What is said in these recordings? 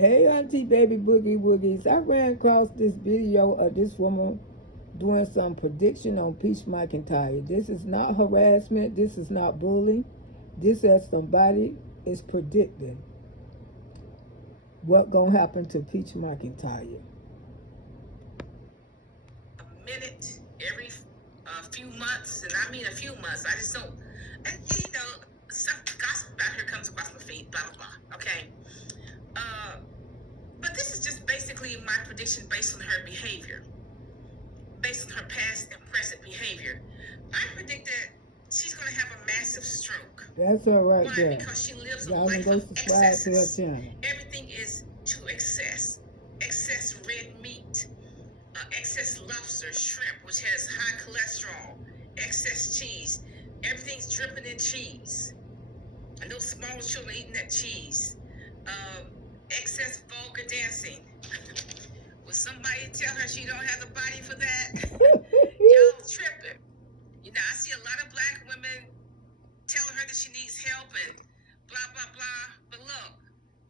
Hey, Auntie Baby Boogie Woogies. I ran across this video of this woman doing some prediction on Peach McIntyre. This is not harassment. This is not bullying. This is somebody is predicting what gonna happen to Peach McIntyre. A minute every few months, and I mean a few months. I just don't, and some gossip about her comes across my feed, blah blah blah. Okay, uh, but this is just basically my prediction based on her behavior, based on her past and present behavior. I predict that she's going to have a massive stroke. That's her right Why? there. Because she lives a Y'all can life go of subscribe to her excesses. channel. Everything is to excess. Excess red meat, excess lobster, shrimp, which has high cholesterol, excess cheese. Everything's dripping in cheese. And those small children eating that cheese. Excess vulgar dancing. Will somebody tell her she don't have the body for that? Y'all tripping. I see a lot of black women telling her that she needs help and blah, blah, blah. But look,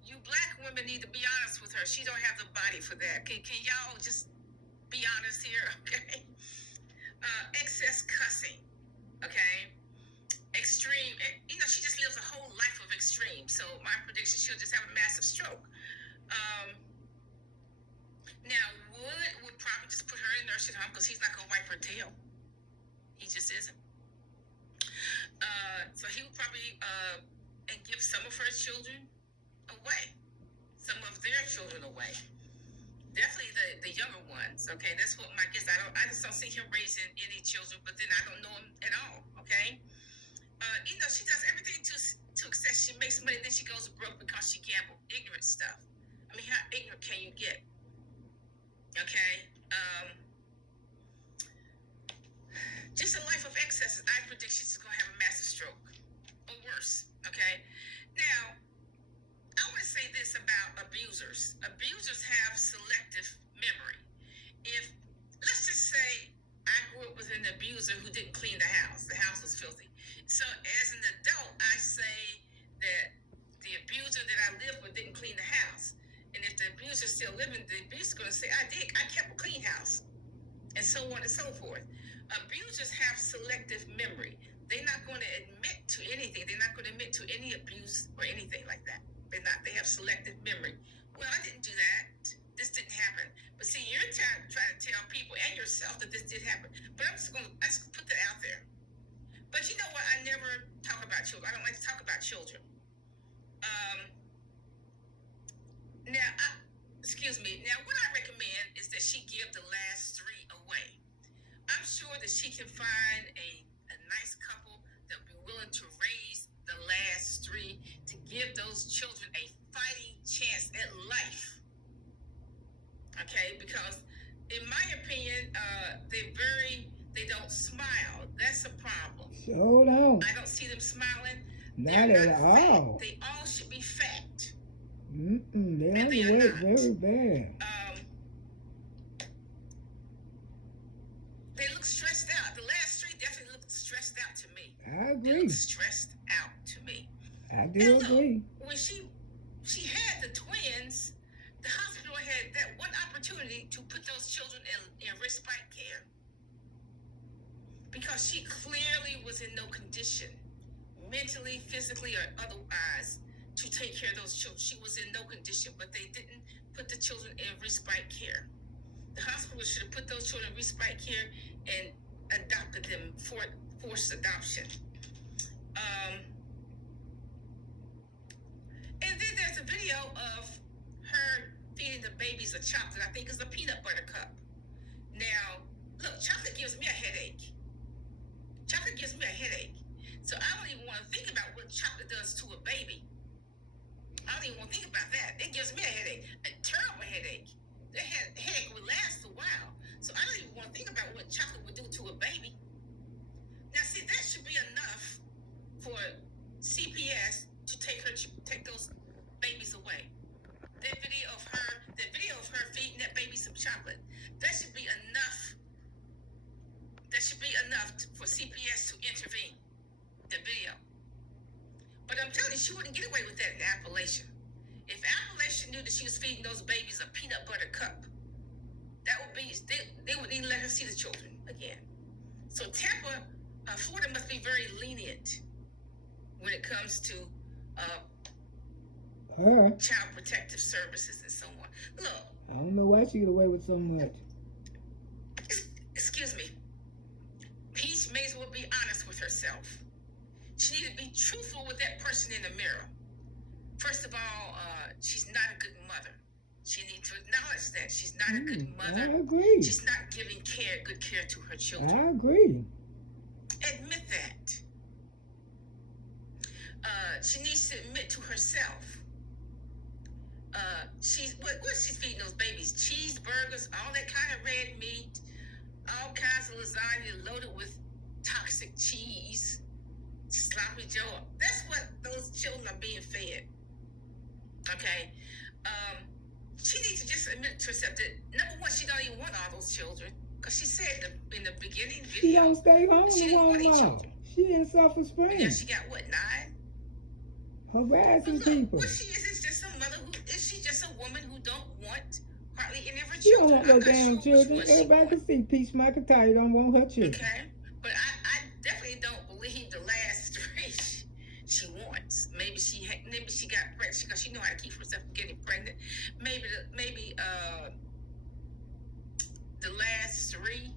you black women need to be honest with her. She don't have the body for that. Can y'all just be honest here, okay? Excess cussing, okay? Extreme, she just lives a whole life of extreme. So my prediction, she'll just have a massive stroke. Now, would probably just put her in nursing home because he's not going to wipe her tail. He just isn't. So he would probably and give some of her children away, some of their children away. Definitely the younger ones. Okay, that's what my guess. I just don't see him raising any children, but then I don't know him at all. Okay, she does everything to excess. She makes money, then she goes broke because she gambled. Ignorant stuff. I mean, how ignorant can you get? Okay. Just a life of excesses. I predict she's going to have a massive stroke or worse. Okay. Now, I want to say this about abusers. Abusers have selective memory. If, let's just say, I grew up with an abuser who didn't clean the house was filthy. So as an adult, I say that the abuser that I lived with didn't clean the house. And if the abuser's still living, the abuser's going to say, I kept a clean house. And so on and so forth. Abusers have selective memory. They're not going to admit to anything. They're not going to admit to any abuse or anything like that. They have selective memory. Well, I didn't do that. This didn't happen. But see, you're trying to tell people and yourself that this did happen. But I just put that out there. But you know what? I never talk about children. I don't like to talk about children. Now, what I recommend is that she give the last 3 away. I'm sure that she can find a nice couple that will be willing to raise the last 3 to give those children a fighting chance at life. Okay, because in my opinion, they don't smile. That's a problem. Hold on. I don't see them smiling. Not at all. They all should be fat. They are very bad. They look stressed out. The last 3 definitely look stressed out to me. I agree. They look stressed out to me. I do agree. When she had the twins, the hospital had that one opportunity to put those children in respite care. Because she clearly was in no condition, mentally, physically, or otherwise, to take care of those children. She was in no condition, but they didn't put the children in respite care. The hospital should have put those children in respite care and adopted them for forced adoption. And then there's a video of her feeding the babies a chocolate. I think it's a peanut butter cup. Now, look, chocolate gives me a headache. Chocolate gives me a headache. So I don't even want to think about what chocolate does to a baby. I don't even want to think about that. It gives me a headache, a terrible headache. The headache would last a while. So I don't even want to think about what chocolate would do to a baby. Now, see, that should be enough for CPS to take those babies away. That video of her feeding that baby some chocolate. That should be enough. That should be enough for CPS to intervene. The video. But I'm telling you, she wouldn't get away with that in Appalachia. If Appalachia knew that she she was feeding those babies a peanut butter cup. That would be, they wouldn't even let her see the children again. So Tampa, Florida must be very lenient when it comes to Her. child protective services and so on. Look. I don't know why she get away with so much. Excuse me. Peach may as well be honest with herself. She needed to be truthful with that person in the mirror. First of all, she's not a good mother. She needs to acknowledge that she's not a good mother. I agree. She's not giving good care to her children. I agree. Admit that. She needs to admit to herself. She's feeding those babies? Cheeseburgers, all that kind of red meat, all kinds of lasagna loaded with toxic cheese, sloppy Joe. That's what those children are being fed. Okay? She needs to just admit to herself that, number one, she don't even want all those children. Because she said in the beginning video, She don't stay home she with didn't want Walmart. She in Sulphur Springs. Yeah, she got what, 9? Harassing Look, people. what she is just a mother who is she just a woman who don't want hardly any of her She don't children. want no damn children. Everybody can see Peach McIntyre don't want her children. Okay, but I definitely don't believe the last three she wants. Maybe she got pregnant because she know how to keep herself from getting pregnant. Maybe the last 3